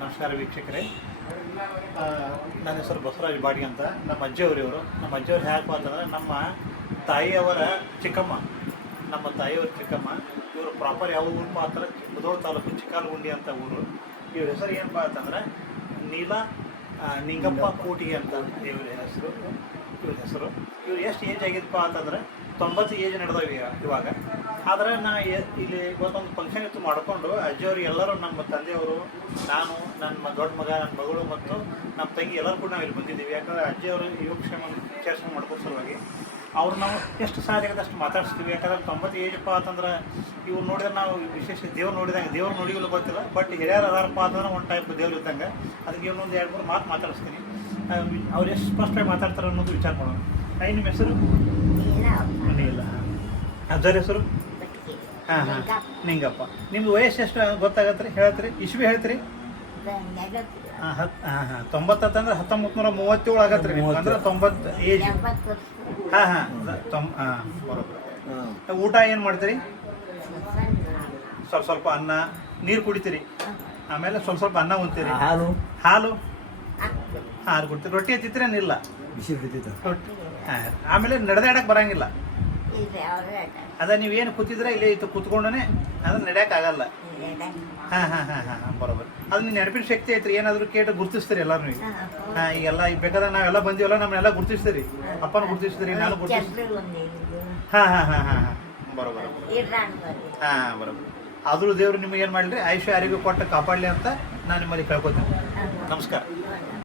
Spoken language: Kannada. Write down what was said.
ನಮಸ್ಕಾರ ವೀಕ್ಷಕರೇ. ನನ್ನ ಹೆಸರು ಬಸವರಾಜ್ ಬಾಡಿ ಅಂತ. ನಮ್ಮ ಅಜ್ಜಿಯವರು ನಮ್ಮ ಅಜ್ಜಿಯವ್ರು ಹೇಗಪ್ಪ ಅಂತಂದ್ರೆ ನಮ್ಮ ತಾಯಿಯವರ ಚಿಕ್ಕಮ್ಮ, ಇವರು ಪ್ರಾಪರ್ ಯಾವ ಊರಪ್ಪ ಅಂತಾರೆ, ಮುಧೋಳ ತಾಲೂಕು ಚಿಕ್ಕಾಲಗುಂಡಿ ಅಂತ ಊರು. ಇವ್ರ ಹೆಸರು ಏನಪ್ಪ ಅಂತಂದ್ರೆ ನಿಂಗಪ್ಪ ಕೋಟಿಗೆ ಅಂತ ಇವ್ರ ಹೆಸರು. ಇವ್ರು ಎಷ್ಟು ಏಜ್ ಆಗಿದಪ್ಪ ಅಂತಂದ್ರೆ 90 ಏಜ್ ನಡೆದವು ಇವಾಗ. ಆದರೆ ನಾ ಇಲ್ಲಿ ಇವತ್ತೊಂದು ಫಂಕ್ಷನ್ ಇತ್ತು ಮಾಡಿಕೊಂಡು ಅಜ್ಜಿಯವರು ಎಲ್ಲರೂ, ನಮ್ಮ ತಂದೆಯವರು, ನಾನು, ನನ್ನ ದೊಡ್ಡ ಮಗ, ನನ್ನ ಮಗಳು ಮತ್ತು ನಮ್ಮ ತಂಗಿ ಎಲ್ಲರೂ ಕೂಡ ನಾವು ಇಲ್ಲಿ ಬಂದಿದ್ದೀವಿ. ಯಾಕಂದರೆ ಅಜ್ಜಿಯವರು ಯೋಗಕ್ಷೇಮ ಚರ್ಚೆ ಮಾಡ್ಕೋ ಸಲುವಾಗಿ ಅವ್ರು ನಾವು ಎಷ್ಟು ಸಾಧ್ಯ ಆಗುತ್ತೆ ಅಷ್ಟು ಮಾತಾಡಿಸ್ತೀವಿ. ಯಾಕಂದ್ರೆ 90 ಏಜಪ್ಪ ಅಂತಂದ್ರೆ ಇವ್ರು ನೋಡಿದ್ರೆ ನಾವು ವಿಶೇಷ ದೇವ್ರು ನೋಡಿಲ್ಲ ಗೊತ್ತಿಲ್ಲ, ಬಟ್ ಹಿರಿಯರು ಅದಾರಪ್ಪ ಅಂತಂದ್ರೆ ಒಂದು ಟೈಪ್ ದೇವ್ರು ಇದ್ದಂಗೆ. ಅದಕ್ಕೆ ಇನ್ನೊಂದು 2-3 ಮಾತು ಮಾತಾಡಿಸ್ತೀನಿ. ಅವ್ರು ಎಷ್ಟು ಸ್ಪಷ್ಟವಾಗಿ ಮಾತಾಡ್ತಾರೆ ಅನ್ನೋದು ವಿಚಾರ ಮಾಡೋಣ. ನಿಮ್ಮ ಹೆಸರು? ಇಲ್ಲ. ಅಜ್ಜರ ಹೆಸರು? ಹಾಂ. ನಿಂಗಪ್ಪ. ನಿಮ್ದು ವಯಸ್ಸು ಎಷ್ಟು ಗೊತ್ತಾಗತ್ತೆ ರೀ? ಹೇಳ್ತೀರಿ? ಇಸ್ವಿ ಹೇಳ್ತೀರಿ? 90 ಅಂತಂದ್ರೆ 1937 ಆಗತ್ತೆ ರೀ. ಅಂದ್ರೆ 90 ಏಜ್. ಬರೋಬ್ಬರ. ಊಟ ಏನು ಮಾಡ್ತೀರಿ? ಸ್ವಲ್ಪ ಅನ್ನ, ನೀರು ಕುಡಿತೀರಿ, ಆಮೇಲೆ ಸ್ವಲ್ಪ ಅನ್ನ ಉಣ್ತೀರಿ, ಹಾಲು ಕುಡ್ತೀರಿ, ರೊಟ್ಟಿ ಹತ್ತಿತ್ರೇನಿಲ್ಲ? ಬಿಸಿ ರೊಟ್ಟಿ. ಆಮೇಲೆ ನಡೆದಾಡಕ್ಕೆ ಬರಂಗಿಲ್ಲ. ಅದ ನೀವೇನು ಕೂತಿದ್ರೆ ಇಲ್ಲಿ ಕೂತ್ಕೊಂಡೇ ಅದನ್ನ ನಡೆಯೋಕ್ಕಾಗಲ್ಲ. ಬರೋಬರ್. ಅದು ನೀವು ನೆನಪಿನ ಶಕ್ತಿ ಐತ್ರಿ. ಏನಾದರೂ ಕೇಟ ಗುರ್ತಿಸ್ತೀರಿ ಎಲ್ಲರೂ ನೀವು? ಈಗೆಲ್ಲ ಈಗ ಬೇಕಾದ್ರೆ ನಾವೆಲ್ಲ ಬಂದೀವಲ್ಲ, ನಮ್ಮನ್ನೆಲ್ಲ ಗುರ್ತಿಸ್ತೀರಿ. ಅಪ್ಪನ ಗುರ್ತಿಸ್ತೀರಿ, ನಾನು ಗುರ್ತಿಸ್ತೀರಿ. ಬರೋಬರ. ಬರೋಬರ್. ಆದರೂ ದೇವ್ರು ನಿಮ್ಗೆ ಏನು ಮಾಡಲಿ, ಆಯುಷ್ಯ ಆರೋಗ್ಯ ಕೊಟ್ಟು ಕಾಪಾಡಲಿ ಅಂತ ನಾನು ನಿಮ್ಮಲ್ಲಿ ಕೇಳ್ಕೊತೀನಿ. ನಮಸ್ಕಾರ.